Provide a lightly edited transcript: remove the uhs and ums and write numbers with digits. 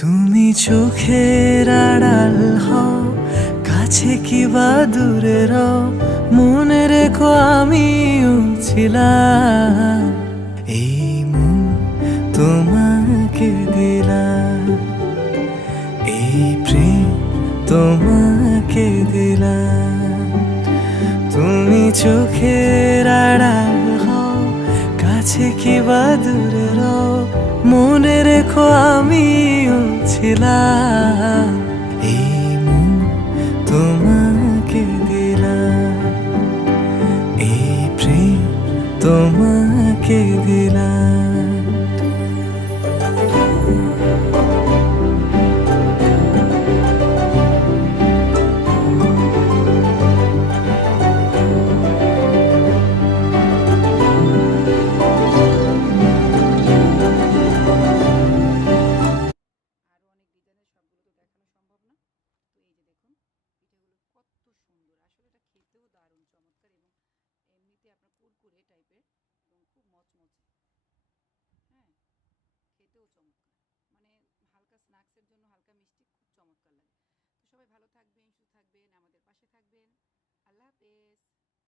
তুমি চোখের আড়াল হও, কাছে কি বা দূরে রও, মনে রেখো আমিও ছিলাম। এই মন তোমাকে দিলাম, এই প্রেম তোমাকে দিলাম। তুমি চোখের আড়াল হও, কাছে কি বা দূরে রও, মনে রেখো আমিও ছিলাম। এই মন তোমাকে দিলাম, এই প্রেম তোমাকে দিলাম। আরও অনেক ডিজাইনের সবগুলো তো দেখানো সম্ভব না। তো এই যে দেখুন পিঠেগুলো কত সুন্দর, আসলে এটা খেতেও দারুণ চমৎকার এবং এমনিতে আপনার কুরকুরে টাইপের এবং খুব মচমচে। হ্যাঁ, খেতেও চমৎকার, মানে হালকা স্ন্যাক্সের জন্য হালকা মিষ্টি খুব চমৎকার লাগে। তো সবাই ভালো থাকবেন, সুস্থ থাকবেন, আমাদের পাশে থাকবেন। আল্লাহ হাফেজ।